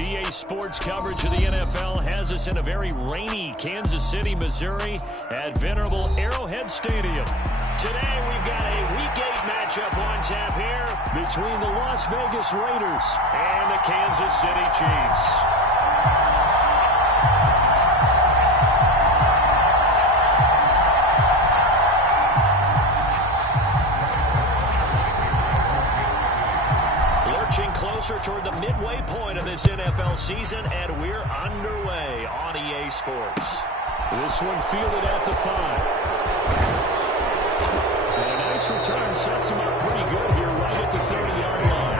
EA Sports coverage of the NFL has us in a very rainy Kansas City, Missouri at venerable Arrowhead Stadium. Today we've got a Week 8 matchup on tap here between the Las Vegas Raiders and the Kansas City Chiefs. Closer toward the midway point of this NFL season, and we're underway on EA Sports. This one fielded at the 5. And a nice return sets him up pretty good here right at the 30-yard line.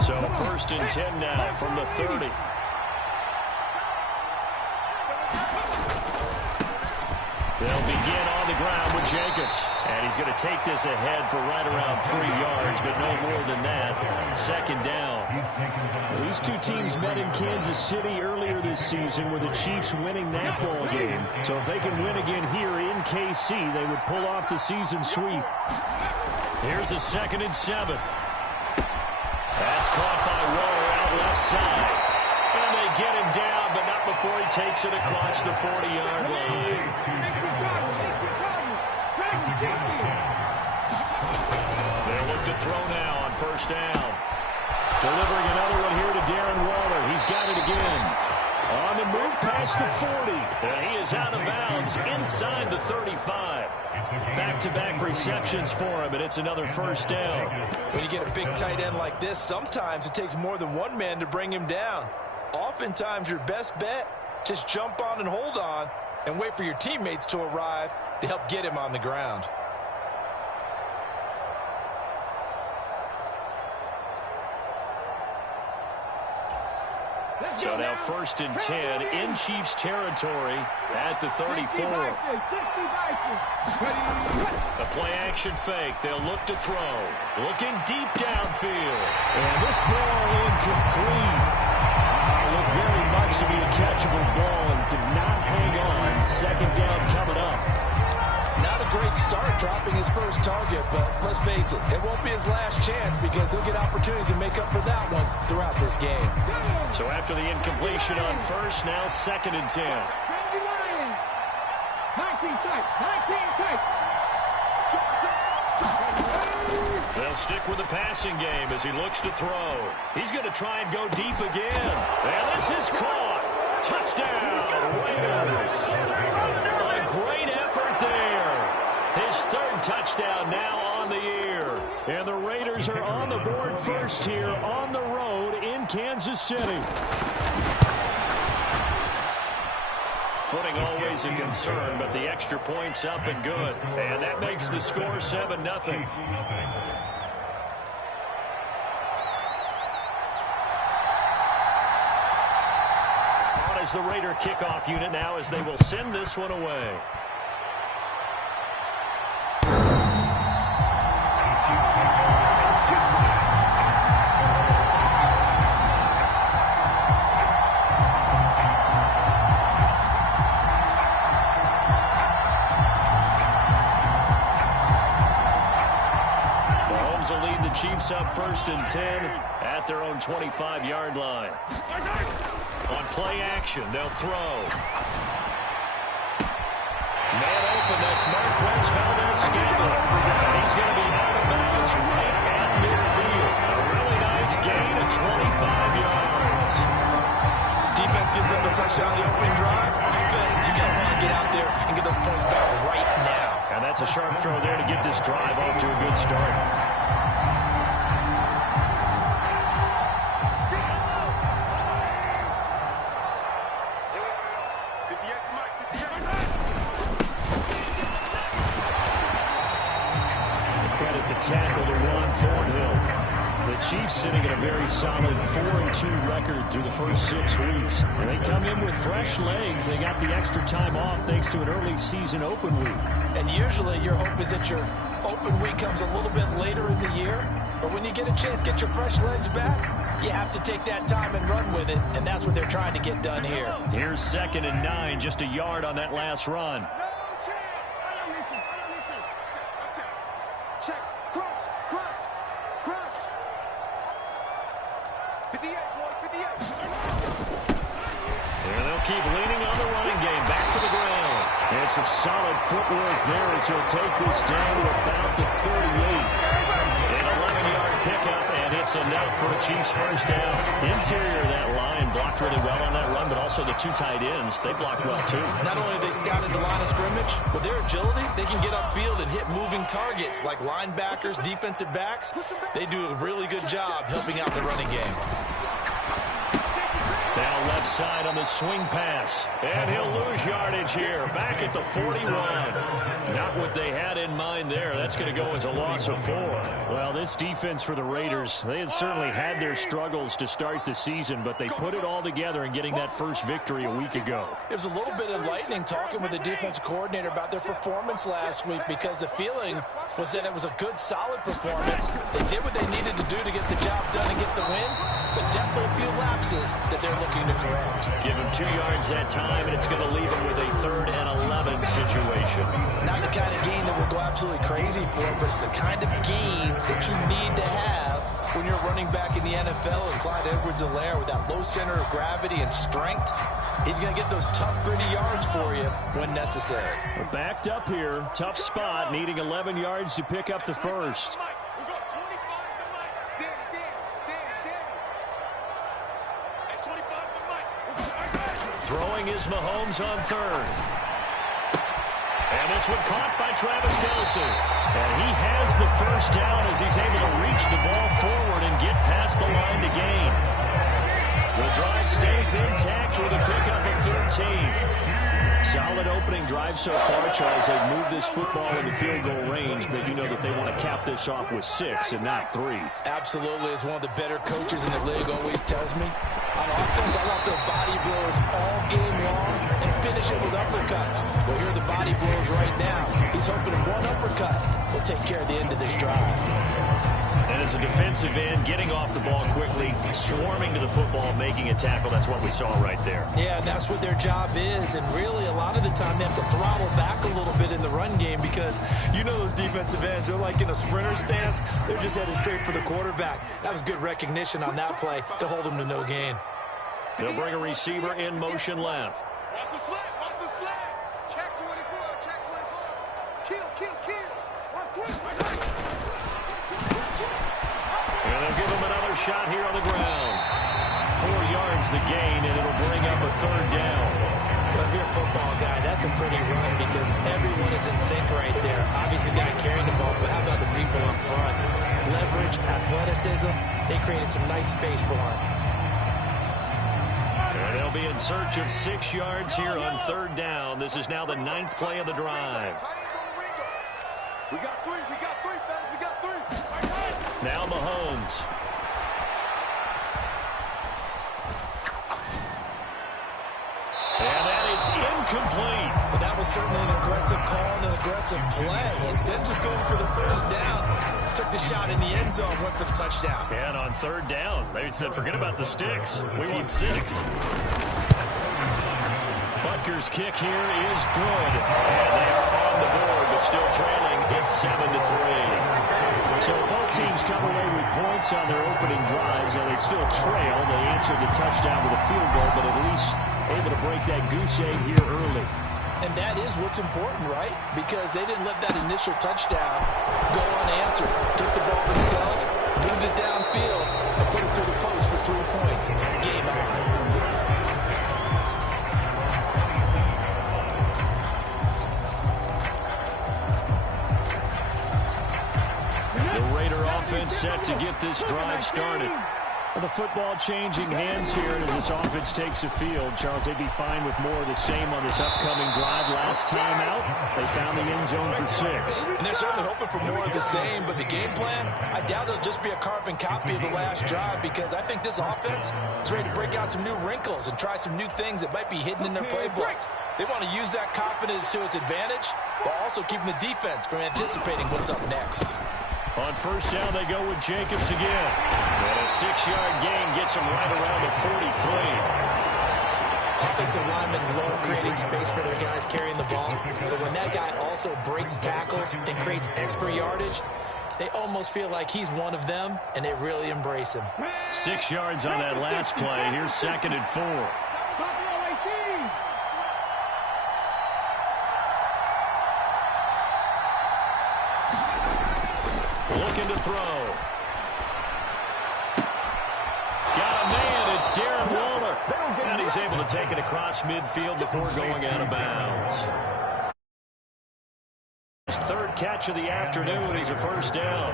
So 1st and 10 now from the 30. They'll begin on the ground with Jacobs. And he's going to take this ahead for right around 3 yards, but no more than that. 2nd down. These two teams met in Kansas City earlier this season with the Chiefs winning that ball game. So if they can win again here in KC, they would pull off the season sweep. Here's a 2nd and 7. That's caught by Waller out left side. And they get him down, but not before he takes it across the 40-yard line. They'll look to throw now on 1st down. Delivering another one here to Darren Waller. He's got it again. On the move past the 40. And he is out of bounds inside the 35. Back-to-back receptions for him, and it's another 1st down. When you get a big tight end like this, sometimes it takes more than one man to bring him down. Oftentimes, your best bet, just jump on and hold on and wait for your teammates to arrive to help get him on the ground. So now 1st and 10 in Chiefs territory at the 34. A play-action fake. They'll look to throw. Looking deep downfield. And this ball incomplete. Looked very much to be a catchable ball and could not hang on. 2nd down coming up. Not a great start dropping his first target, but let's face it, it won't be his last chance because he'll get opportunities to make up for that one throughout this game. So after the incompletion on 1st, now 2nd and 10. 19 tight. They'll stick with the passing game as he looks to throw. He's going to try and go deep again. And this is caught. Touchdown, Raiders. A great effort there. His 3rd touchdown now on the year. And the Raiders are on the board first here on the road in Kansas City. Footing always a concern, but the extra point's up and good. And that makes the score 7-0. On as the Raider kickoff unit now as they will send this one away. Will lead the Chiefs up 1st and 10 at their own 25-yard line. On play action, they'll throw. Man open, that's Marquez Valdes-Scantling. He's going to be out of bounds right at midfield. A really nice gain of 25 yards. Defense gives up the touchdown on the opening drive. Offense, you got to want to get out there and get those points back right now. And that's a sharp throw there to get this drive off to a good start. Tackle to Ron Thornhill. The Chiefs sitting at a very solid 4-2 record through the first 6 weeks. And they come in with fresh legs. They got the extra time off thanks to an early season open week. And usually your hope is that your open week comes a little bit later in the year. But when you get a chance to get your fresh legs back, you have to take that time and run with it, and that's what they're trying to get done here. Here's 2nd and 9, just a yard on that last run. Keep leaning on the running game. Back to the ground. And some solid footwork there as he'll take this down to about the 38. An 11-yard pickup, and it's enough for a Chiefs first down. Interior of that line blocked really well on that run, but also the 2 tight ends, they blocked well too. Not only have they scouted the line of scrimmage, with their agility, they can get upfield and hit moving targets like linebackers, defensive backs. They do a really good job helping out the running game. Down left side on the swing pass. And he'll lose yardage here. Back at the 41. Not what they had in mind there. That's going to go as a loss of 4. Well, this defense for the Raiders, they had certainly had their struggles to start the season, but they put it all together in getting that first victory a week ago. It was a little bit enlightening talking with the defensive coordinator about their performance last week, because the feeling was that it was a good, solid performance. They did what they needed to do to get the job done and get the win, but definitely a few lapses that they're looking to correct. Give him 2 yards that time, and it's going to leave him with a 3rd and 11 situation. Not the kind of game that we'll go absolutely crazy for, but it's the kind of game that you need to have when you're running back in the NFL. And Clyde Edwards-Helaire, with that low center of gravity and strength, he's going to get those tough, gritty yards for you when necessary. We're backed up here. Tough spot, needing 11 yards to pick up the first. Throwing is Mahomes on 3rd. And this one caught by Travis Kelce. And he has the first down as he's able to reach the ball forward and get past the line to gain. The drive stays intact with a pickup of 13. Solid opening drive so far, Charles. They've moved this football in the field goal range, but you know that they want to cap this off with 6 and not 3. Absolutely. As one of the better coaches in the league always tells me, on offense, I love those body blows all game long and finish it with uppercuts. Well, here are the body blows right now. He's hoping that one uppercut will take care of the end of this drive. And as a defensive end, getting off the ball quickly, swarming to the football, making a tackle, that's what we saw right there. Yeah, and that's what their job is. And really, a lot of the time, they have to throttle back a little bit in the run game, because you know those defensive ends, they're like in a sprinter stance. They're just headed straight for the quarterback. That was good recognition on that play to hold him to no gain. They'll bring a receiver in motion left. Watch the slant. Watch the slant. Check 24. Check 24. Kill. Watch 24. And they'll give him another shot here on the ground. 4 yards the gain, and it'll bring up a 3rd down. Well, if you're a football guy, that's a pretty run, because everyone is in sync right there. Obviously, the guy carrying the ball, but how about the people up front? Leverage, athleticism, they created some nice space for him. And they'll be in search of 6 yards here on 3rd down. This is now the 9th play of the drive. We got 3, fellas. We got 3. Now Mahomes. And that is incomplete. But that was certainly an aggressive call and an aggressive play. Instead of just going for the first down, took the shot in the end zone, went for the touchdown. And on 3rd down, they said, forget about the sticks. We want 6. Butker's kick here is good. And they are on the board, but still trailing. It's 7-3. So both teams come away with points on their opening drives, and they still trail. They answered the touchdown with a field goal, but at least able to break that goose egg here early. And that is what's important, right? Because they didn't let that initial touchdown go unanswered. Took the ball themselves, moved it downfield, and put it through the post for 3 points. Game on. Offense set to get this drive started. Well, the football changing hands here as this offense takes the field. Charles, they'd be fine with more of the same on this upcoming drive. Last time out, they found the end zone for 6. And they're certainly hoping for more of the same, but the game plan, I doubt it'll just be a carbon copy of the last drive, because I think this offense is ready to break out some new wrinkles and try some new things that might be hidden in their playbook. They want to use that confidence to its advantage, while also keeping the defense from anticipating what's up next. On first down, they go with Jacobs again. And a 6-yard gain gets him right around the 43. Offensive linemen love creating space for their guys carrying the ball. But when that guy also breaks tackles and creates extra yardage, they almost feel like he's one of them, and they really embrace him. 6 yards on that last play. Here's 2nd and 4. Looking to throw. Got a man. It's Darren Waller. And he's able to take it across midfield before going out of bounds. His 3rd catch of the afternoon is a first down.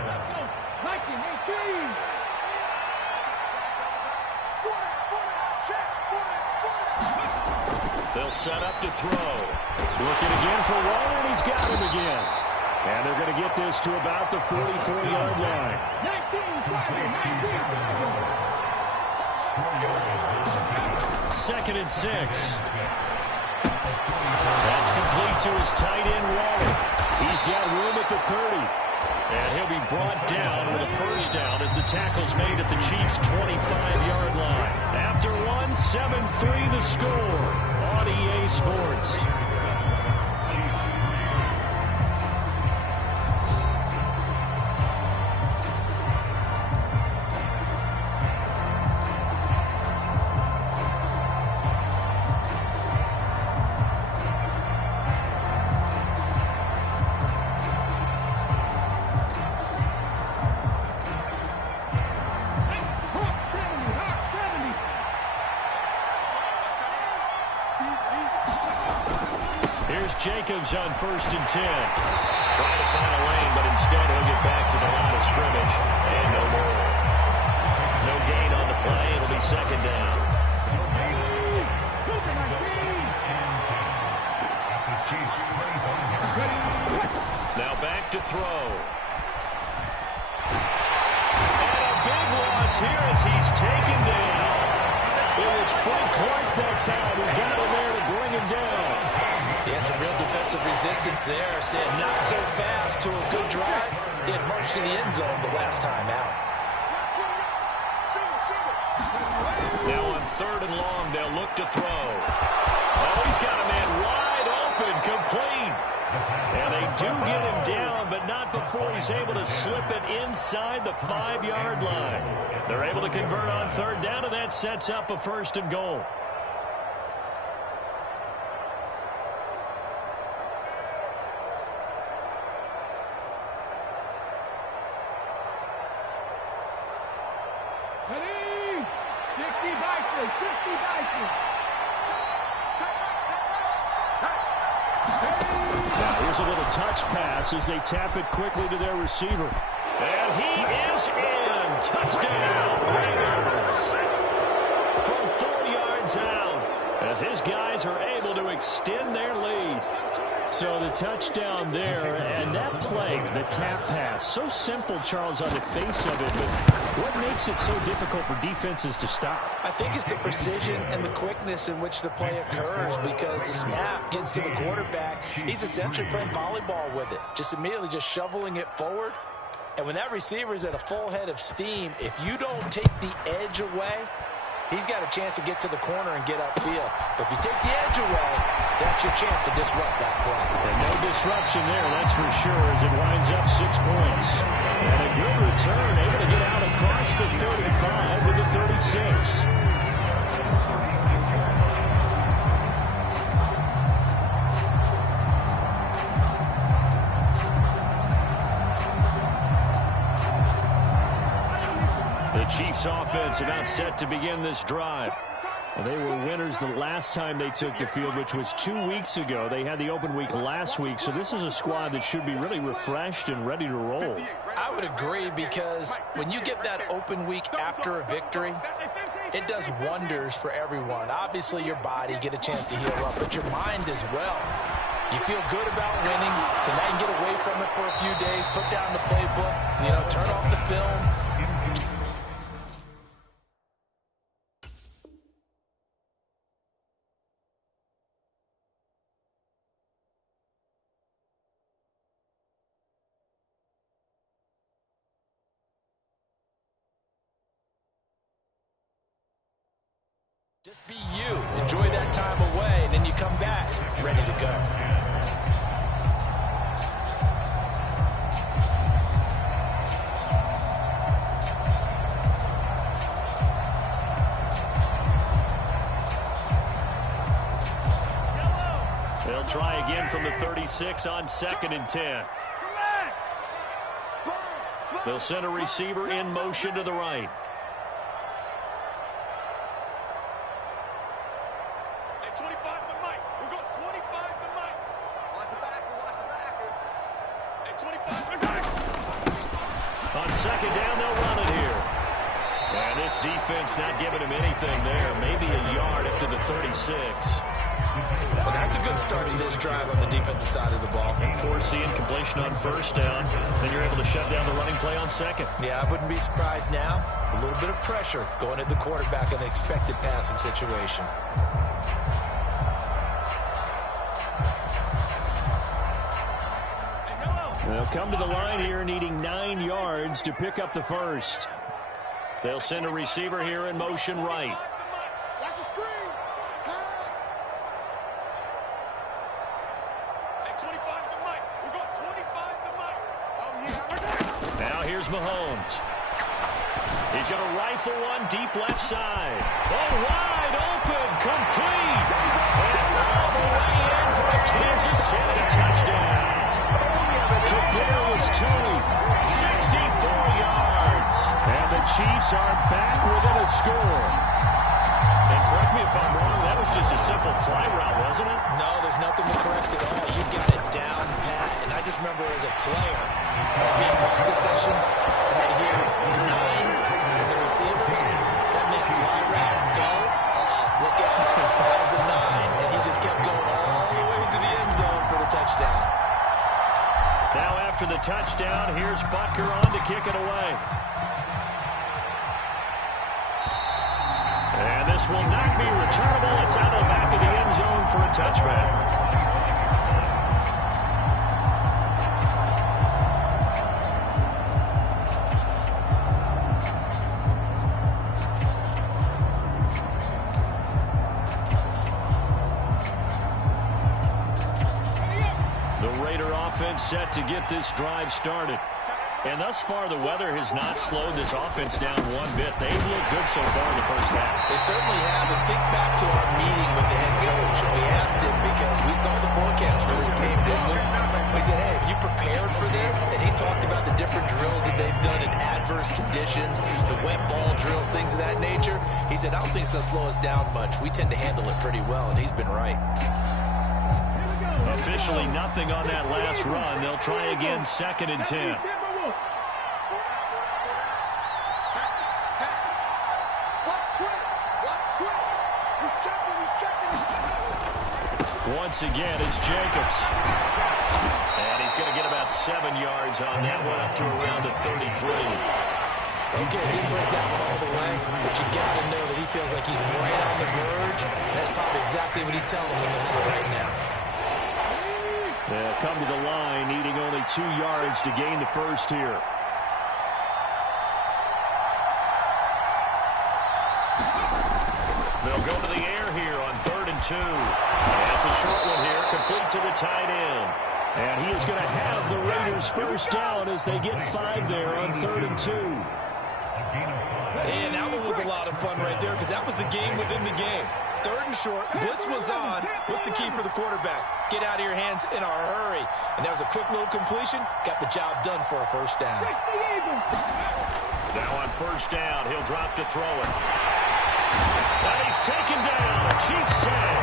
They'll set up to throw. Looking again for Waller, and he's got him again. And they're going to get this to about the 44-yard line. 2nd and 6. That's complete to his tight end, Waller. He's got room at the 30. And he'll be brought down with a first down as the tackle's made at the Chiefs' 25-yard line. After one, 7-3 the score on EA Sports. Jacobs on 1st and 10. Trying to find a lane, but instead he'll get back to the line of scrimmage. And no more. No gain on the play. It'll be 2nd down. Now back to throw. And a big loss here as he's taken down. It was Frank Clark that time who got in there to bring him down. Yeah, some real defensive resistance there. Said not so fast to a good drive. They had marched to the end zone the last time out. Now on 3rd and long, they'll look to throw. Oh, he's got a man wide open, complete. And they do get him down, but not before he's able to slip it inside the 5-yard line. They're able to convert on 3rd down, and that sets up a 1st and goal. Now here's a little touch pass as they tap it quickly to their receiver. And he is in. Touchdown, Raiders. From 4 yards out as his guys are able to extend their lead. So the touchdown there, and that play, the tap pass, so simple, Charles, on the face of it, but what makes it so difficult for defenses to stop? I think it's the precision and the quickness in which the play occurs, because the snap gets to the quarterback. He's essentially playing volleyball with it, just immediately just shoveling it forward. And when that receiver is at a full head of steam, if you don't take the edge away, he's got a chance to get to the corner and get upfield. But if you take the edge away, that's your chance to disrupt that play. And no disruption there, that's for sure, as it winds up 6 points. And a good return, able to get out across the 35 with the 36. The Chiefs offense about set to begin this drive. They were winners the last time they took the field, which was 2 weeks ago. They had the open week last week, so this is a squad that should be really refreshed and ready to roll. I would agree, because when you get that open week after a victory, it does wonders for everyone. Obviously, your body, get a chance to heal up, but your mind as well. You feel good about winning, so now you can get away from it for a few days, put down the playbook, turn off the film, Just be you. Enjoy that time away, and then you come back ready to go. They'll try again from the 36 on 2nd and 10. They'll send a receiver in motion to the right. Hey, 25 to the mic. We're going 25 to the mic. Watch the backer. Watch the backer. Hey, 25 to the mic. On 2nd down, they'll run it here. And this defense not giving him anything there. Maybe a yard up to the 36. Well, that's a good start to this drive on the defensive side of the ball. Forcing completion on 1st down. Then you're able to shut down the running play on 2nd. Yeah, I wouldn't be surprised now. A little bit of pressure going at the quarterback in an expected passing situation. They'll come to the line here needing 9 yards to pick up the first. They'll send a receiver here in motion right. Watch the screen. Pass. Hey, 25 to the mic. We're going 25 to the mic. Oh, yeah. Now here's Mahomes. He's going to rifle one deep left side. Oh, wide open, complete. And all the way in for a Kansas City touchdown. Kadarius Toney, 64 yards. And the Chiefs are back within a score. And correct me if I'm wrong, that was just a simple fly route, wasn't it? No, there's nothing to correct at all. You got it down pat. And I just remember as a player, when I'd be in practice sessions, and I'd hear 9 from the receivers. That meant fly route, go. Look out. That was the 9, and he just kept going all the way to the end zone for the touchdown. Now after the touchdown, here's Butker on to kick it away. And this will not be returnable. It's out of the back of the end zone for a touchback. Set to get this drive started. And thus far, the weather has not slowed this offense down one bit. They've looked good so far in the first half. They certainly have. And think back to our meeting with the head coach. And we asked him because we saw the forecast for this game, didn't we? We said, hey, have you prepared for this? And he talked about the different drills that they've done in adverse conditions, the wet ball drills, things of that nature. He said, I don't think it's going to slow us down much. We tend to handle it pretty well, and he's been right. Officially nothing on that last run. They'll try again 2nd and 10. Once again, it's Jacobs. And he's going to get about 7 yards on that one up to around the 33. Okay, he didn't break that one all the way, but you got to know that he feels like he's right on the verge, and that's probably exactly what he's telling him in the huddle right now. They'll come to the line, needing only 2 yards to gain the first here. They'll go to the air here on 3rd and 2. That's a short one here, complete to the tight end. And he is going to have the Raiders first down as they get 5 there on 3rd and 2. And that one was a lot of fun right there because that was the game within the game. 3rd and short, blitz was on. What's the key for the quarterback? Get out of your hands in a hurry. And that was a quick little completion. Got the job done for a first down. Now on 1st down, he'll drop to throw it. And he's taken down. A Chiefs sack.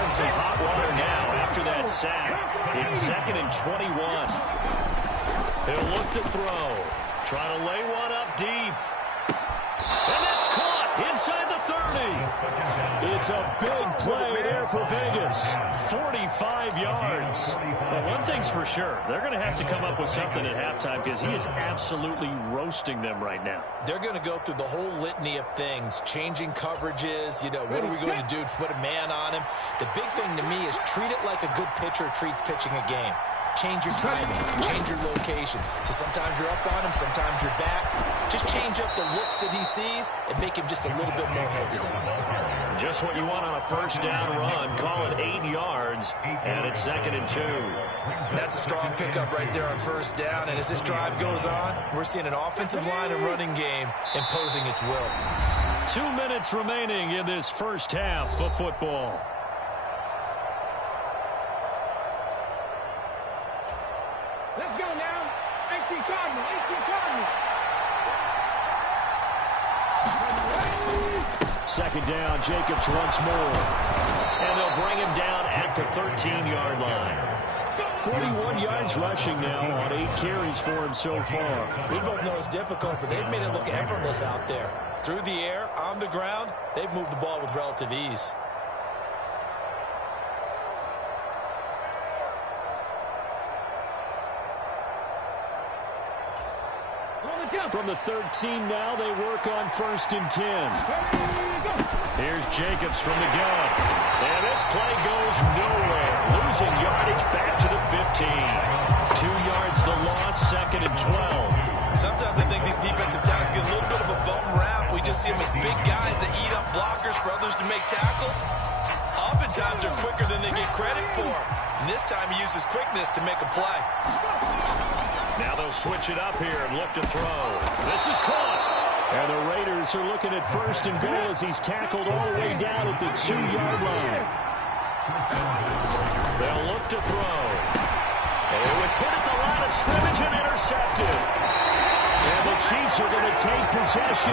And some hot water now after that sack. It's 2nd and 21. He'll look to throw. Try to lay one up deep. And that's caught inside the 30. It's a big play there for Vegas. 45 yards. Well, one thing's for sure. They're going to have to come up with something at halftime because he is absolutely roasting them right now. They're going to go through the whole litany of things, changing coverages. You know, what are we going to do to put a man on him? The big thing to me is treat it like a good pitcher treats pitching a game. change your timing, change your location. So sometimes you're up on him, sometimes you're back. Just change up the looks that he sees and make him just a little bit more hesitant. Just what you want on a first down run. Call it 8 yards, and it's 2nd and 2. That's a strong pickup right there on first down. And as this drive goes on, we're seeing an offensive line and running game imposing its will. 2 minutes remaining in this first half of football. Let's go now. 18 Cardinal, 18 Cardinal. 2nd down, Jacobs once more. And they'll bring him down at the 13-yard line. 41 yards rushing now on 8 carries for him so far. We both know it's difficult, but they've made it look effortless out there. Through the air, on the ground, they've moved the ball with relative ease. From the 13 now, they work on 1st and 10. Here's Jacobs from the gun. And this play goes nowhere. Losing yardage back to the 15. 2 yards the loss, 2nd and 12. Sometimes I think these defensive tackles get a little bit of a bum rap. We just see them as big guys that eat up blockers for others to make tackles. Oftentimes they're quicker than they get credit for. And this time he uses quickness to make a play. Now they'll switch it up here and look to throw. This is caught. And the Raiders are looking at 1st and goal as he's tackled all the way down at the 2-yard line. They'll look to throw. It was hit at the line of scrimmage and intercepted. And the Chiefs are going to take possession.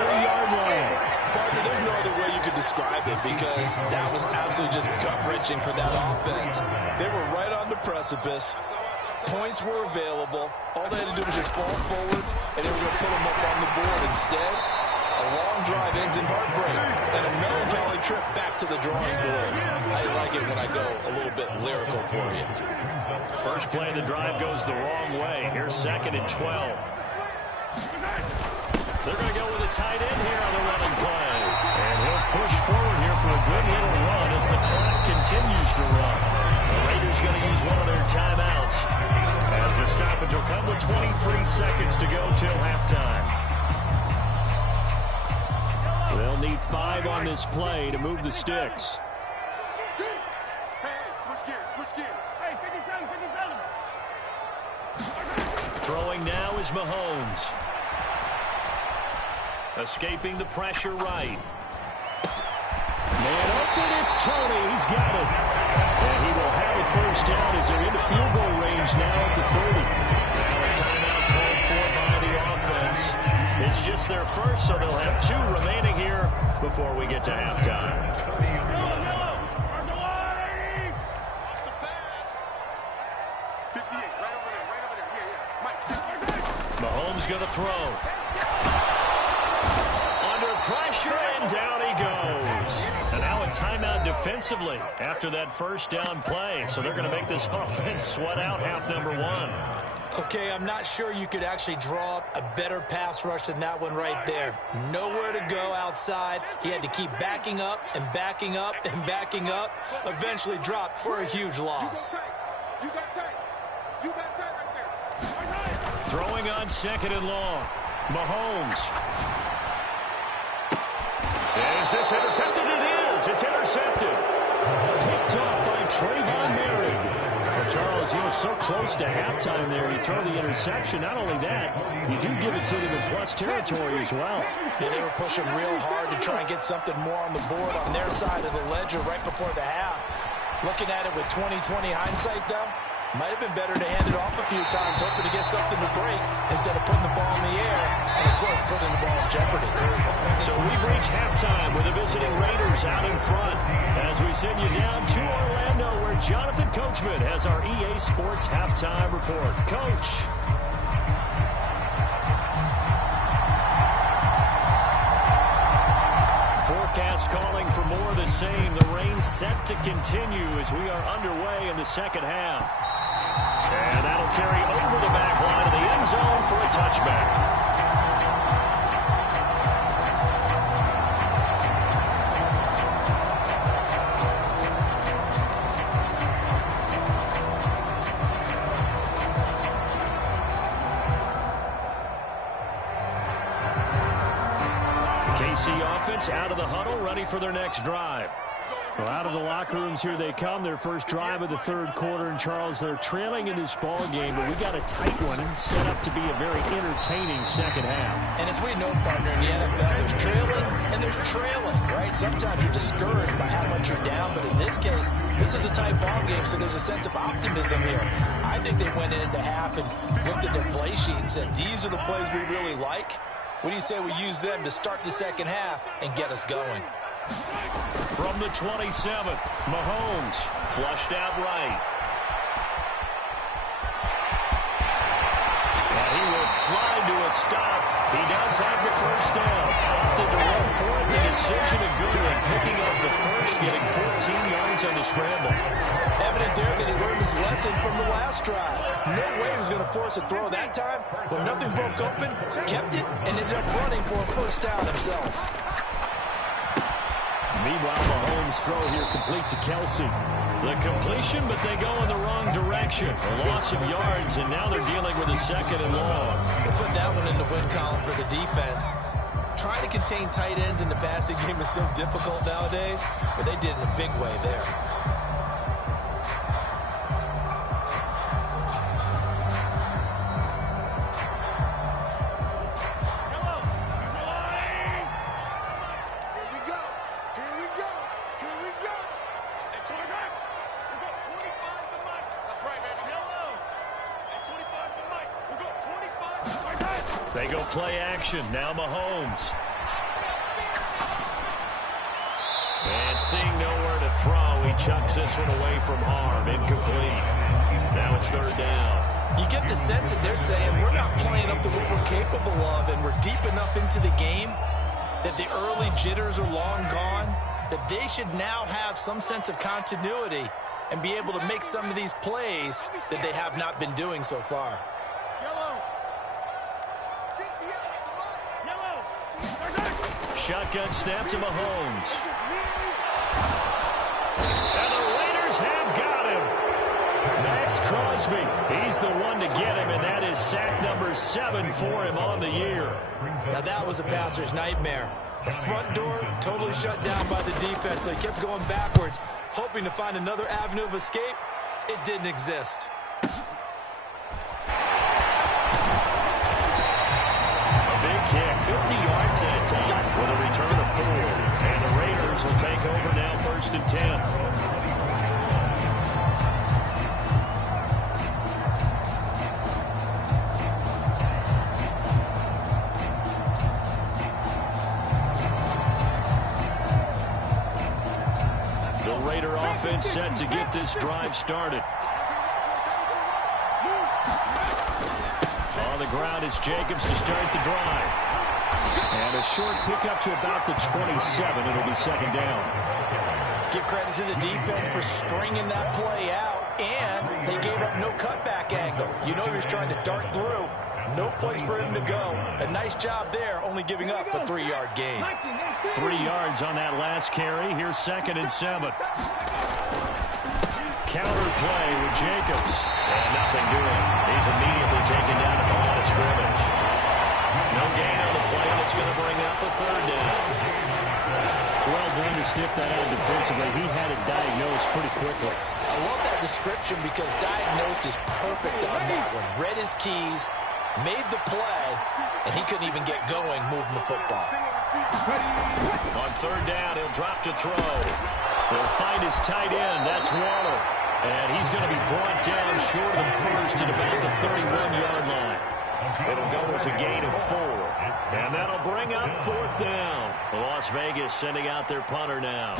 3-yard line. Partner, there's no other way you could describe it because that was absolutely just gut-wrenching for that offense. They were right on the precipice. Points were available. All they had to do was just fall forward, and they were going to put them up on the board. Instead, a long drive ends in heartbreak, and a melancholy trip back to the drawing board. I like it when I go a little bit lyrical for you. First play of the drive goes the wrong way. Here's 2nd and 12. They're going to go with a tight end here on the running play. And he'll push forward here for a good little run as the clock continues to run. The Raiders going to use one of their timeouts as the stoppage will come with 23 seconds to go till halftime. They'll need 5 on this play to move the sticks. Throwing now is Mahomes. Escaping the pressure right. Man open, it's Tony. He's got it. And he will have a first down as they're into field goal range now at the 30. Now a timeout called for by the offense. It's just their first, so they'll have 2 remaining here before we get to halftime. Mahomes going to throw. Under pressure, and down he goes. And now a timeout defensively after that first down play. So they're going to make this offense sweat out half number 1. Okay, I'm not sure you could actually draw up a better pass rush than that one right there. Nowhere to go outside. He had to keep backing up and backing up and backing up. Eventually dropped for a huge loss. You got tight. You got tight right there. Throwing on 2nd and long. Mahomes. Is this intercepted? It is. It's intercepted. Picked up by Trayvon Merrick. Well, Charles, you know, so close to halftime there. You throw the interception. Not only that, you do give it to them in plus territory as well. Yeah, they were pushing real hard to try and get something more on the board on their side of the ledger right before the half. Looking at it with 20/20 hindsight, though, might have been better to hand it off a few times, hoping to get something to break instead of putting the ball in the air and, of course, putting the ball in jeopardy. So we've reached halftime with the visiting Raiders out in front as we send you down to Orlando where Jonathan Coachman has our EA Sports halftime report. Coach. Forecast calling for more of the same. The rain set to continue as we are underway in the second half. And that'll carry over the back line of the end zone for a touchback. KC offense out of the huddle, ready for their next drive. Well, out of the locker rooms here they come, their first drive of the third quarter. And, Charles, they're trailing in this ball game, but we got a tight one set up to be a very entertaining second half. And as we know, partner, in the NFL, there's trailing and there's trailing, right? Sometimes you're discouraged by how much you're down, but in this case, this is a tight ball game, so there's a sense of optimism here. I think they went into half and looked at their play sheet and said, these are the plays we really like. What do you say we use them to start the second half and get us going? From the 27, Mahomes flushed out right. And he will slide to a stop. He does have the first down. Opted to run for it. The decision of Goodwin picking up the first, getting 14 yards on the scramble. Evident there that he learned his lesson from the last drive. No way he was going to force a throw that time. When nothing broke open, kept it, and ended up running for a first down himself. Meanwhile, Mahomes' throw here complete to Kelsey. The completion, but they go in the wrong direction. A loss of yards, and now they're dealing with a second and long. We'll put that one in the win column for the defense. Trying to contain tight ends in the passing game is so difficult nowadays, but they did it in a big way there. They go play action. Now Mahomes. And seeing nowhere to throw, he chucks this one away from harm. Incomplete. Now it's third down. You get the sense that they're saying we're not playing up to what we're capable of, and we're deep enough into the game that the early jitters are long gone, that they should now have some sense of continuity and be able to make some of these plays that they have not been doing so far. Shotgun snap to Mahomes. And the Raiders have got him. Max Crosby, he's the one to get him, and that is sack number 7 for him on the year. Now that was a passer's nightmare. The front door totally shut down by the defense, so he kept going backwards, hoping to find another avenue of escape. It didn't exist. Kick, 50 yards that time with a return of 4. And the Raiders will take over now, 1st and 10. The Raider offense set to get this drive started. On the ground, it's Jacobs to start the drive. And a short pickup to about the 27. It'll be second down. Give credit to the defense for stringing that play out, and they gave up no cutback angle. You know you're trying to dart through. No place for him to go. A nice job there, only giving up a 3-yard gain. 3 yards on that last carry. Here's 2nd and 7. Counter play with Jacobs. And nothing doing. He's immediately taken down at the line of scrimmage. No gain on the play, and it's going to bring up a 3rd down. Well done to sniff that out defensively. He had it diagnosed pretty quickly. I love that description because diagnosed is perfect on that one. Read his keys, made the play, and he couldn't even get going moving the football. On 3rd down, he'll drop to throw. He'll find his tight end. That's Waller. And he's going to be brought down short of the first at about the 31-yard line. It'll go as a gain of 4. And that'll bring up 4th down. Las Vegas sending out their punter now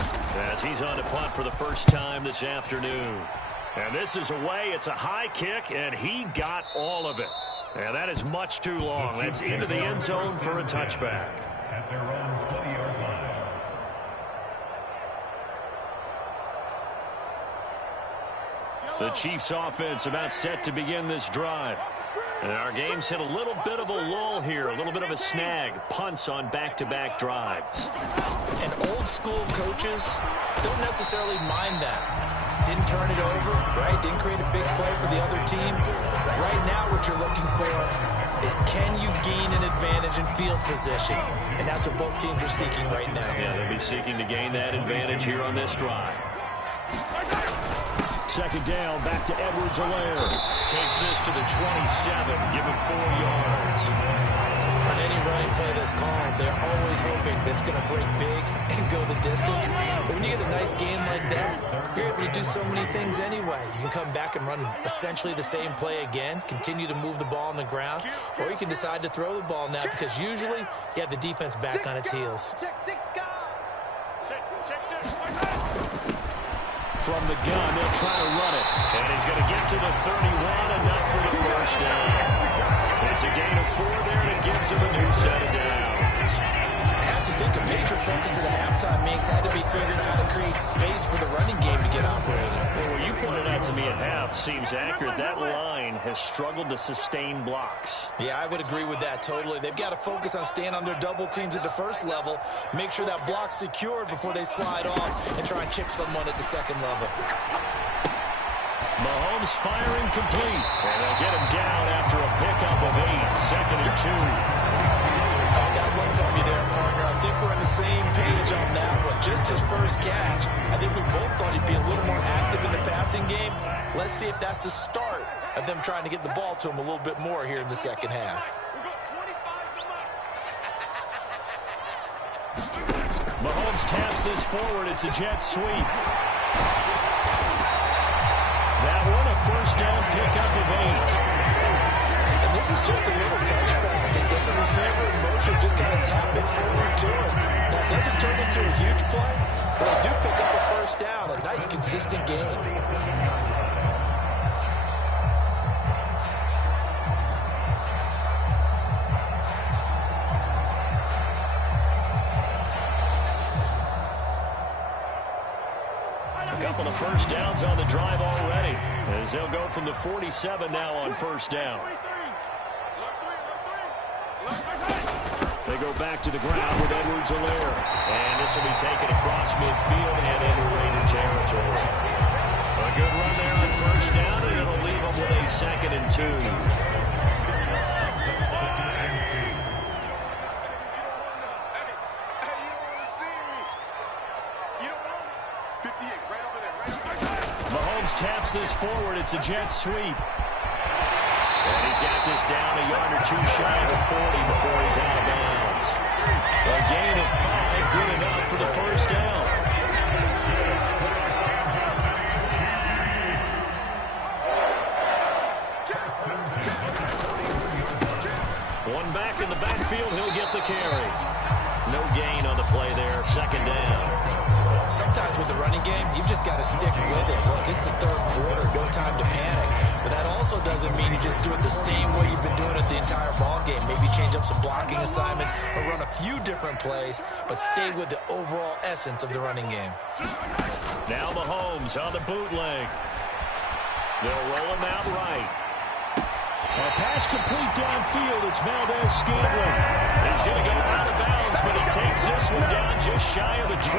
as he's on to punt for the first time this afternoon. And this is away. It's a high kick, and he got all of it. And that is much too long. That's into the end zone for a touchback. At their own 20-yard line. The Chiefs offense about set to begin this drive. And our game's hit a little bit of a lull here, a little bit of a snag. Punts on back-to-back drives. And old-school coaches don't necessarily mind that. Didn't turn it over, right? Didn't create a big play for the other team. Right now what you're looking for is can you gain an advantage in field position? And that's what both teams are seeking right now. Yeah, they'll be seeking to gain that advantage here on this drive. Second down, back to Edwards-Helaire. Takes this to the 27, give him 4 yards. On any running play that's called, they're always hoping that it's going to break big and go the distance. But when you get a nice game like that, you're able to do so many things anyway. You can come back and run essentially the same play again, continue to move the ball on the ground, or you can decide to throw the ball now because usually you have the defense back on its heels. From the gun, they'll try to run it. And he's going to get to the 31, enough for the first down. It's a gain of 4 there, and it gives him a new set of downs. I have to think a major focus at the halftime means had to be figuring out how to create space for the running game to get operating. Well, what you pointed out to me at half seems accurate. That line has struggled to sustain blocks. Yeah, I would agree with that totally. They've got to focus on staying on their double teams at the first level, make sure that block's secured before they slide off and try and chip someone at the second level. Mahomes firing complete. And they'll get him down after a pickup of 8, second and 2. I got one from you there, partner. I think we're on the same page on that one. Just his first catch. I think we both thought he'd be a little more active in the passing game. Let's see if that's the start of them trying to get the ball to him a little bit more here in the second half. Mahomes taps this forward. It's a jet sweep. That one, a first down pickup of 8. And this is just a little touch pass. The second receiver in motion just kind of tap it forward to him. Now, it doesn't turn into a huge play, but they do pick up a first down. A nice, consistent game. A couple of first downs on the drive already, as they'll go from the 47 now on first down. They go back to the ground with Edwards-Helaire. And this will be taken across midfield and into Raider territory. A good run there on first down, and it'll leave them with a 2nd and 2. Taps this forward. It's a jet sweep. And he's got this down a yard or 2 shy of the 40 before he's out of bounds. A gain of 5, good enough for the first down. One back in the backfield, he'll get the carry. No gain on the play there, 2nd down. Sometimes with the running game, you've just got to stick with it. Look, it's the 3rd quarter, no time to panic. But that also doesn't mean you just do it the same way you've been doing it the entire ball game. Maybe change up some blocking assignments or run a few different plays, but stay with the overall essence of the running game. Now Mahomes on the bootleg. They'll roll him out right. A pass complete downfield. It's Valdez-Scantling. He's going to go out of bounds, but he takes this one down just shy of the 20.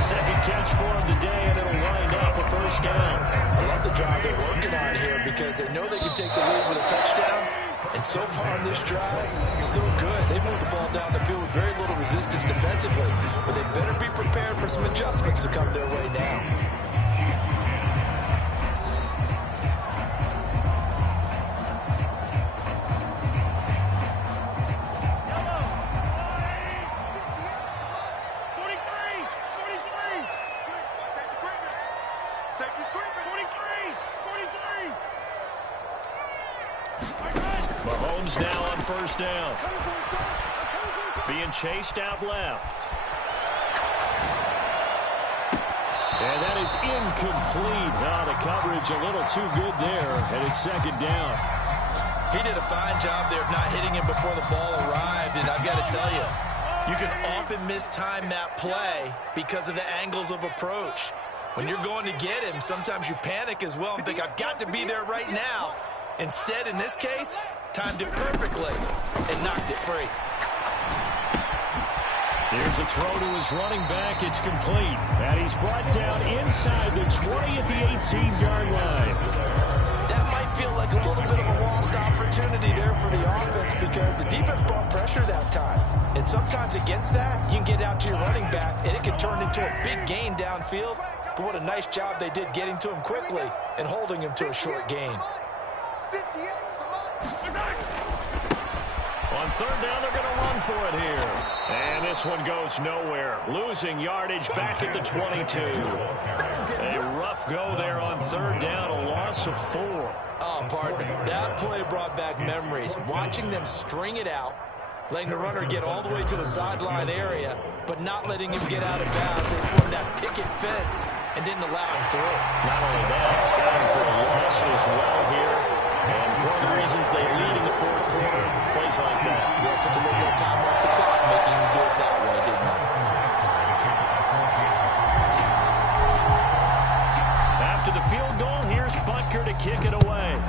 Second catch for him today, and it'll wind up a first down. I love the drive they're working on here because they know they can take the lead with a touchdown. And so far on this drive, so good. They moved the ball down the field with very little resistance defensively. But they better be prepared for some adjustments to come their way now. Mahomes now on first down. Being chased out left. And that is incomplete. Oh, the coverage a little too good there, and it's 2nd down. He did a fine job there of not hitting him before the ball arrived, and I've got to tell you, you can often mistime that play because of the angles of approach. When you're going to get him, sometimes you panic as well and think, I've got to be there right now. Instead, in this case, timed it perfectly and knocked it free. Here's a throw to his running back. It's complete. And he's brought down inside the 20 at the 18-yard line. That might feel like a little bit of a lost opportunity there for the pressure that time. And sometimes against that, you can get out to your running back, and it can turn into a big gain downfield. But what a nice job they did getting to him quickly and holding him to a short gain. On third down, they're going to run for it here. And this one goes nowhere. Losing yardage back at the 22. A rough go there on third down, a loss of 4. Oh, partner, that play brought back memories. Watching them string it out, letting the runner get all the way to the sideline area, but not letting him get out of bounds. They formed that picket fence and didn't allow him through. Not only that, got him for a loss as well here. And one of the reasons they lead in the fourth quarter, plays like that. Yeah, took a little bit of time off the clock, making him do it that way, didn't it? After the field goal, here's Butker to kick it away.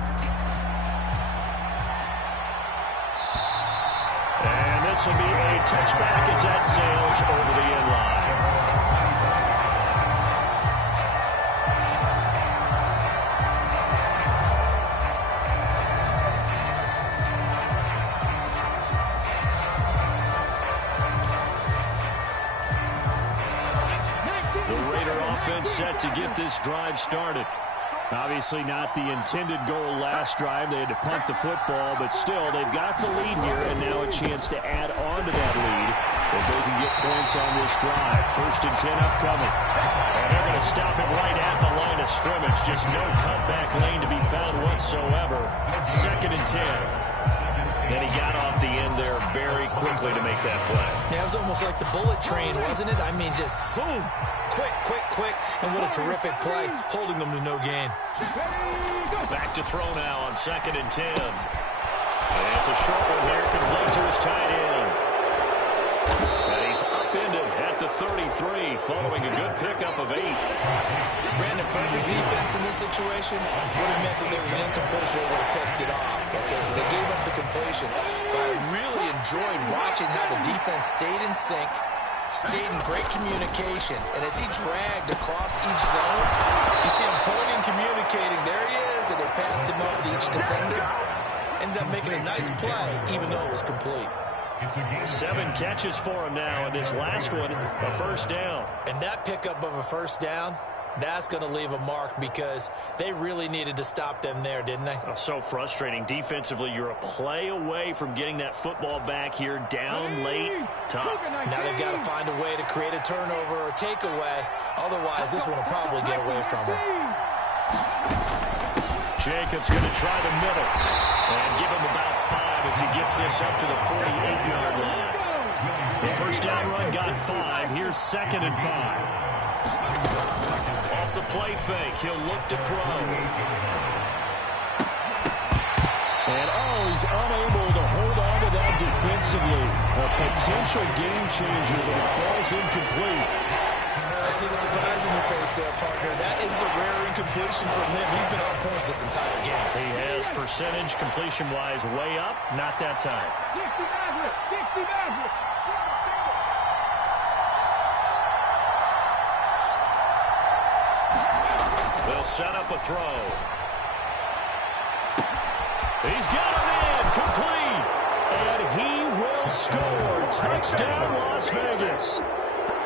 And this will be a touchback as that sails over the end line. Set to get this drive started. Obviously not the intended goal last drive. They had to punt the football, but still, they've got the lead here, and now a chance to add on to that lead if they can get points on this drive. 1st and 10 upcoming. And they're going to stop it right at the line of scrimmage. Just no cutback lane to be found whatsoever. 2nd and 10. Then he got off the end there very quickly to make that play. Yeah, it was almost like the bullet train, wasn't it? I mean, just zoom. Quick, quick, quick. And what a terrific play, holding them to no gain. Back to throw now on 2nd and 10. And it's a short one here, complete to his tight end. And he's upended at the 33, following a good pickup of 8. Brandon, perfect defense in this situation would have meant that there was an incompletion that would have picked it off. Okay, so they gave up the completion. But I really enjoyed watching how the defense stayed in sync, stayed in great communication, and as he dragged across each zone, you see him pointing, communicating, there he is, and they passed him up to each defender. Ended up making a nice play, even though it was complete. 7 catches for him now, and this last one, a first down. And that pickup of a first down, that's going to leave a mark because they really needed to stop them there, didn't they? Oh, so frustrating. Defensively, you're a play away from getting that football back here, down late, tough. Now they've got to find a way to create a turnover or takeaway. Otherwise, this one will probably get away from them. Jacobs going to try the middle and give him about 5 as he gets this up to the 48-yard line. The first down run got 5. Here's 2nd and 5. Off the play fake, he'll look to throw. And he's unable to hold on to that defensively. A potential game changer, but it falls incomplete. I see the surprise in your face there, partner. That is a rare incompletion from him. He's been on point this entire game. He has percentage completion-wise way up. Not that time. They'll set up a throw. He's got him in, complete. And he will score. Touchdown, Las Vegas.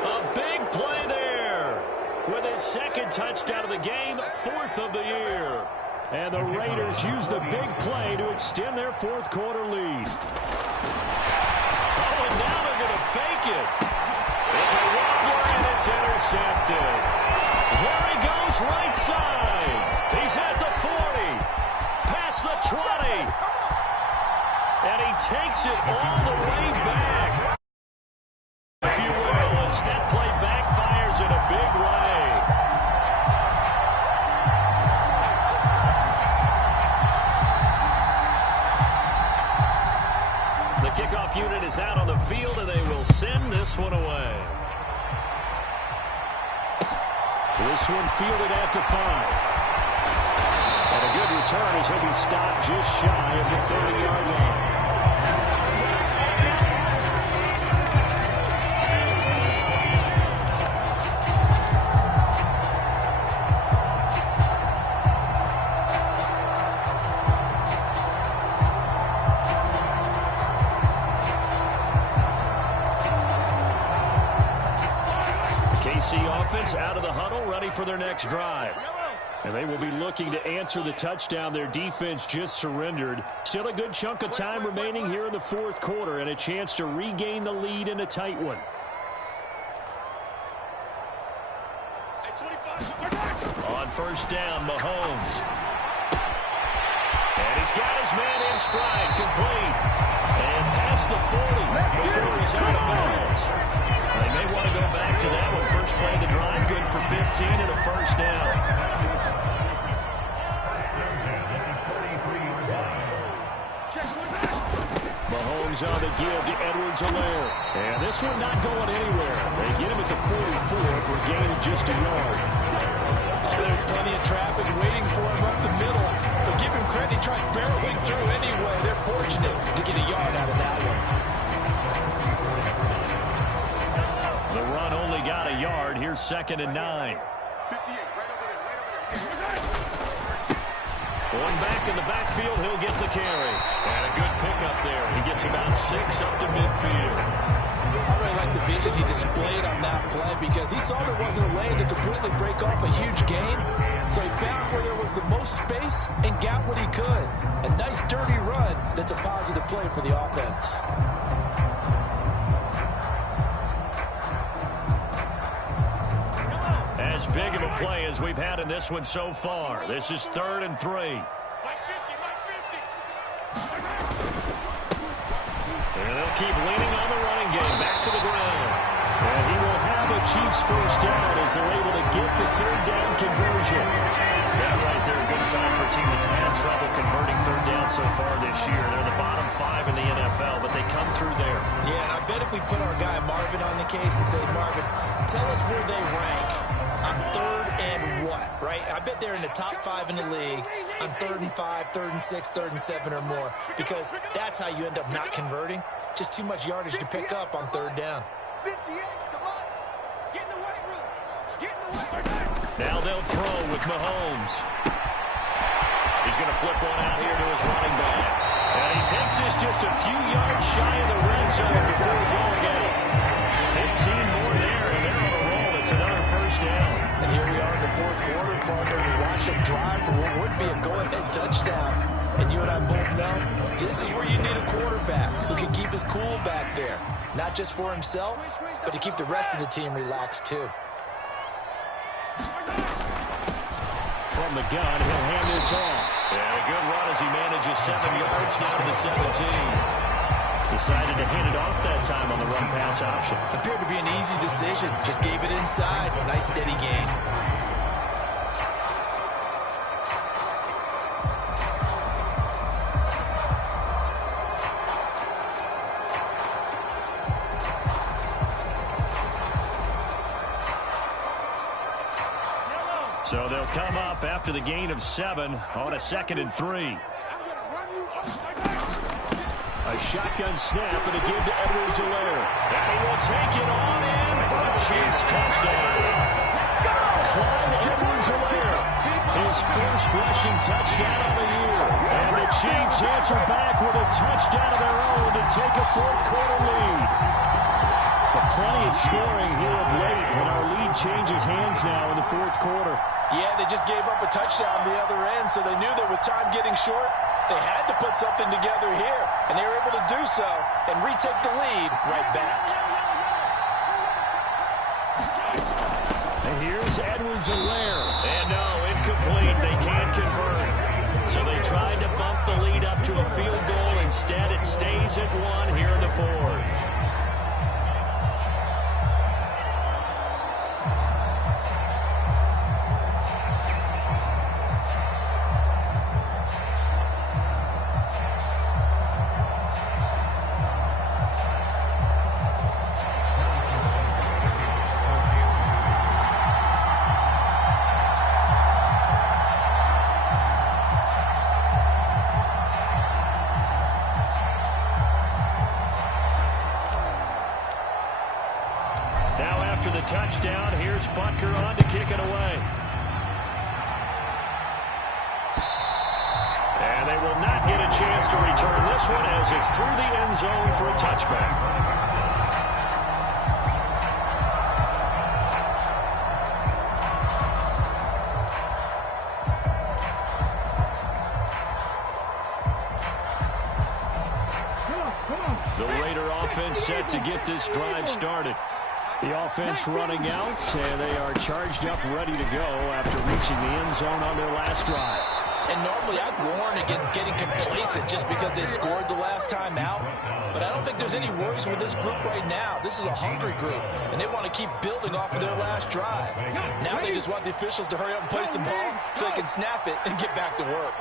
A big play there. With his 2nd touchdown of the game, 4th of the year. And the Raiders use the big play to extend their 4th quarter lead. Oh, and now they're going to fake it. It's a wobbler, and it's intercepted. There he goes, right side. He's at the 40. Past the 20. And he takes it all the way back. If you will, as that play backfires in a big way. The kickoff unit is out on the field, and they will send this one away. This one fielded at the 5. And a good return as he'll be stopped just shy of the 30-yard line. KC offense out of the huddle, ready for their next drive. And they will be looking to answer the touchdown their defense just surrendered. Still a good chunk of time remaining here in the fourth quarter and a chance to regain the lead in a tight one. On first down, Mahomes. And he's got his man in stride, complete. And past the 40 before he's out of bounds. They may want to go back to that one. First play of the drive, good for 15 and a first down. Mahomes on the give to Edwards-Helaire. And this one not going anywhere. They get him at the 44 for a gain of just a yard. There's plenty of traffic waiting for him up the middle. But give him credit, he tried barreling through anyway. They're fortunate to get a yard out of that one. The run only got a yard. Here's 2nd and 9. 58, right over there. Going back in the backfield, he'll get the carry. And a good pickup there. He gets about 6 up to midfield. I really like the vision he displayed on that play because he saw there wasn't a lane to completely break off a huge gain. So he found where there was the most space and got what he could. A nice dirty run that's a positive play for the offense. As big of a play as we've had in this one so far. This is 3rd and 3. And they'll keep leaning on the running game. Back to the ground. And he will have a Chiefs first down as they're able to get the 3rd down conversion. That right there, a good sign for a team that's had trouble converting 3rd down so far this year. They're the bottom 5 in the NFL, but they come through there. Yeah, and I bet if we put our guy Marvin on the case and say, Marvin, tell us where they rank on 3rd and what, right? I bet they're in the top 5 in the league on 3rd and 5, 3rd and 6, 3rd and 7 or more, because that's how you end up not converting. Just too much yardage to pick up on 3rd down. 58, come on. Get in the weight room. Get in the weight room. Now they'll throw with Mahomes. He's going to flip one out here to his running back. And he takes this just a few yards shy of the red zone before going out. 15 more there, and they're on a roll. It's another first down. And here we are in the fourth quarter, partner. We watch them drive for what would be a go-ahead touchdown. And you and I both know this is where you need a quarterback who can keep his cool back there. Not just for himself, but to keep the rest of the team relaxed too. From the gun, he'll hand this off. And a good run as he manages 7 yards now to the 17. Decided to hand it off that time on the run-pass option. Appeared to be an easy decision. Just gave it inside. Nice steady gain. So they'll come up after the gain of 7 on a 2nd and 3. A shotgun snap and a give to Edwards-Helaire. And he will take it on in for a Chiefs touchdown. Clyde Edwards-Helaire, his first rushing touchdown of the year. And the Chiefs answer back with a touchdown of their own to take a fourth quarter lead. But plenty of scoring here of late when our lead changes hands now in the fourth quarter. Yeah, they just gave up a touchdown on the other end, so they knew that with time getting short, they had to put something together here, and they were able to do so and retake the lead right back. And here's Edwards-Helaire. And no, incomplete. They can't convert. So they tried to bump the lead up to a field goal. Instead, it stays at 1 here in the fourth. After the touchdown, here's Butker on to kick it away. And they will not get a chance to return this one as it's through the end zone for a touchback. The Raider offense set to get this drive started. The offense running out, and they are charged up, ready to go after reaching the end zone on their last drive. And normally I'd warn against getting complacent just because they scored the last time out. But I don't think there's any worries with this group right now. This is a hungry group, and they want to keep building off of their last drive. Now they just want the officials to hurry up and place the ball so they can snap it and get back to work.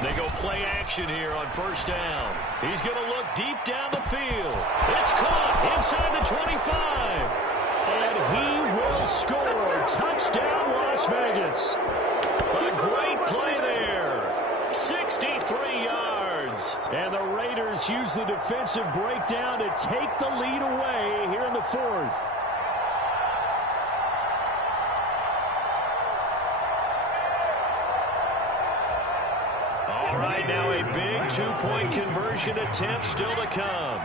They go play action here on first down. He's going to look deep down the field. It's caught inside the 25. And he will score. Touchdown, Las Vegas. A great play there. 63 yards. And the Raiders use the defensive breakdown to take the lead away here in the fourth. All right, now a big two-point conversion attempt still to come.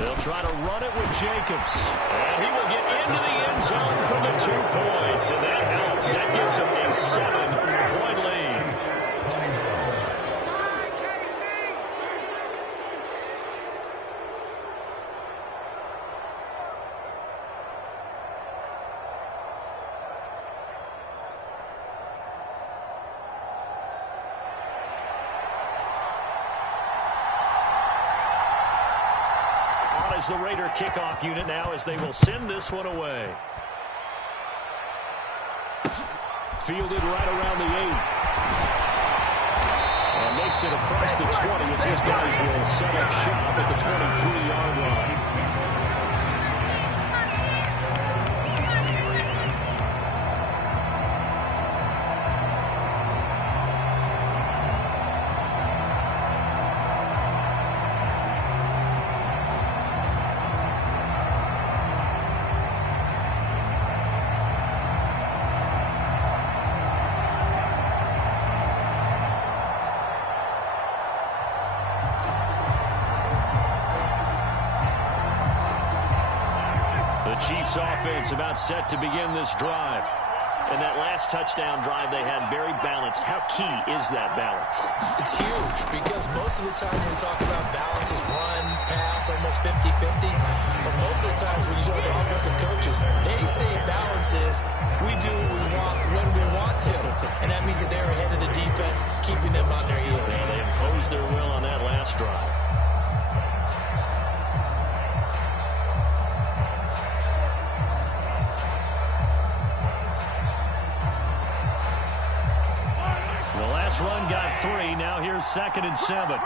They'll try to run it with Jacobs. And he will get into the end zone for the 2 points. And that helps. That gives him a 7-point lead. As the Raider kickoff unit now, as they will send this one away. Fielded right around the 8. And makes it across the 20 as his guys will set up shop at the 23-yard line. Chiefs offense about set to begin this drive. And that last touchdown drive they had very balanced. How key is that balance? It's huge because most of the time when we talk about balance is run, pass, almost 50-50. But most of the times when you talk to offensive coaches, they say balance is we do what we want when we want to. And that means that they're ahead of the defense, keeping them on their heels. And they imposed their will on that last drive. Run got 3. Now here's 2nd and 7.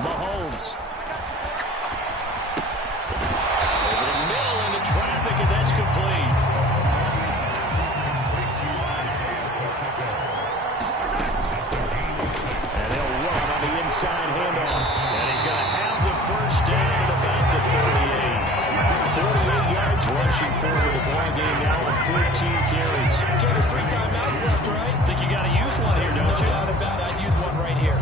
Mahomes. Over the middle into traffic, and that's complete. Inside handoff. And he's going to have the first down at about the 38. 48 yards rushing forward the ball game now on 14 carries. Okay, there's 3 timeouts left, right? Think you got to use one here, don't you? No doubt about it. I'd use one right here.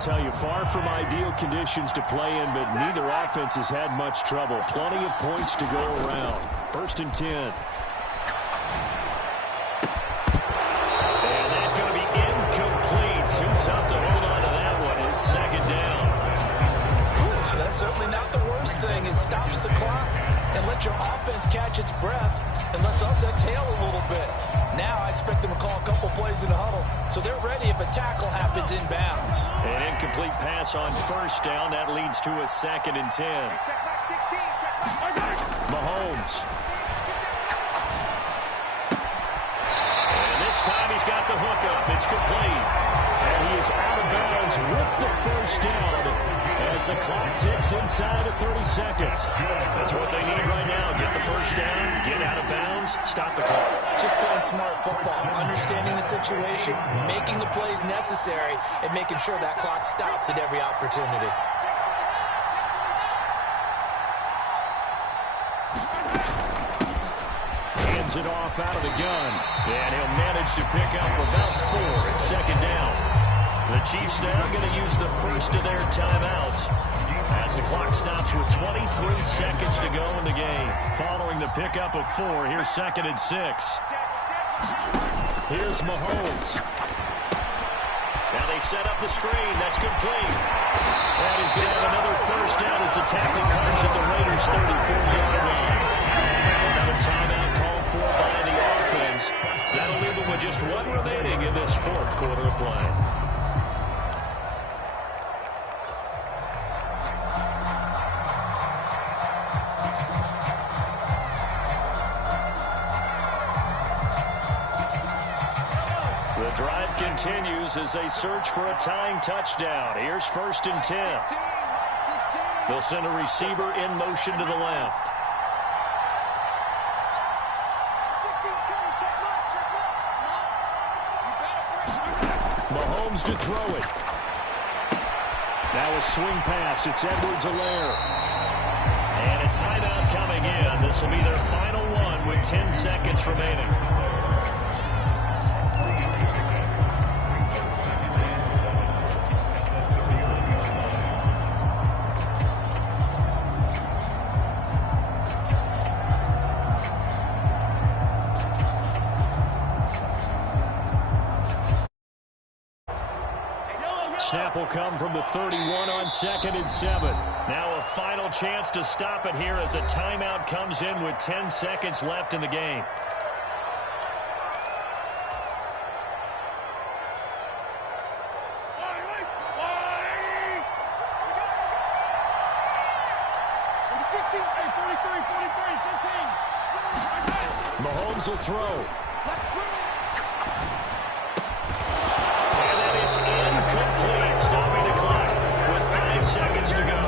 Tell you, far from ideal conditions to play in, but neither offense has had much trouble. Plenty of points to go around. 1st and 10. And that's going to be incomplete. Too tough to hold on to that one. It's 2nd down. Ooh, that's certainly not the worst thing. It stops the clock and lets your offense catch its breath and lets us exhale a little bit. Now I expect them to call a couple plays in the huddle, so they're ready if a tackle happens inbounds. An incomplete pass on 1st down. That leads to a 2nd and 10. Mahomes. And this time he's got the hookup. It's complete. And he is out of bounds with the first down as as the clock ticks inside of 30 seconds. That's what they need right now. Get the first down, get out of bounds, stop the clock. Just playing smart football, understanding the situation, making the plays necessary, and making sure that clock stops at every opportunity. Hands it off out of the gun, and he'll manage to pick up about 4 at second down. The Chiefs now going to use the first of their timeouts as the clock stops with 23 seconds to go in the game. Following the pickup of 4, here's 2nd and 6. Here's Mahomes. Now they set up the screen. That's complete. And he's going to have another first down as the tackle comes at the Raiders' 34-yard line. Another timeout called for by the offense. That'll leave them with just 1 remaining in this 4th quarter of play. The drive continues as they search for a tying touchdown. Here's 1st and 10. They'll send a receiver in motion to the left. Mahomes to throw it. Now a swing pass. It's Edwards-Helaire. And a timeout coming in. This will be their final one with 10 seconds remaining. Snap will come from the 31 on 2nd and 7. Now a final chance to stop it here as a timeout comes in with 10 seconds left in the game. Mahomes will throw. Incomplete, stopping the clock with 5 seconds to go.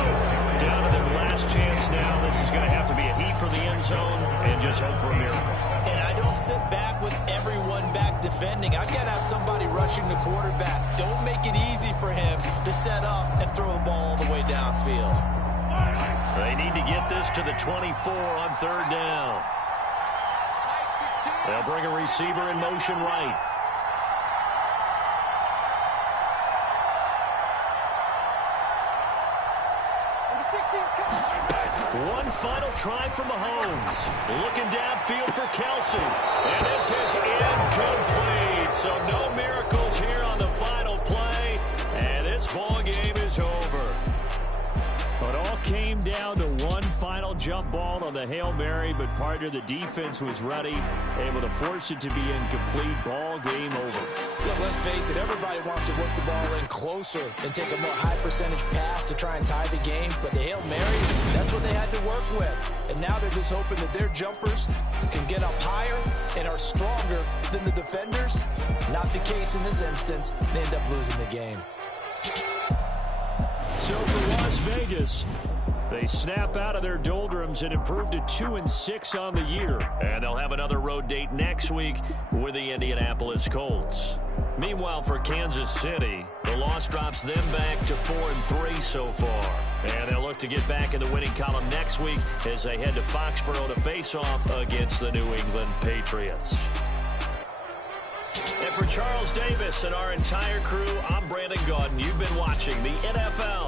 Down to their last chance now. This is going to have to be a heat for the end zone and just hope for a miracle. And I don't sit back with everyone back defending. I've got to have somebody rushing the quarterback. Don't make it easy for him to set up and throw the ball all the way downfield. They need to get this to the 24 on 3rd down. They'll bring a receiver in motion right. One final try for Mahomes. Looking downfield for Kelsey. And this is incomplete. So no miracles here on the final play. And this ball game is over. It all came down to one final jump ball on the Hail Mary, but partner, the defense was ready, able to force it to be incomplete. Ball game over. Look, let's face it, everybody wants to work the ball in closer and take a more high percentage pass to try and tie the game, but the Hail Mary, that's what they had to work with. And now they're just hoping that their jumpers can get up higher and are stronger than the defenders. Not the case in this instance. They end up losing the game. So for Las Vegas, they snap out of their doldrums and improve to 2-6 on the year. And they'll have another road date next week with the Indianapolis Colts. Meanwhile, for Kansas City, the loss drops them back to 4-3 so far. And they'll look to get back in the winning column next week as they head to Foxborough to face off against the New England Patriots. And for Charles Davis and our entire crew, I'm Brandon Gaudin. You've been watching the NFL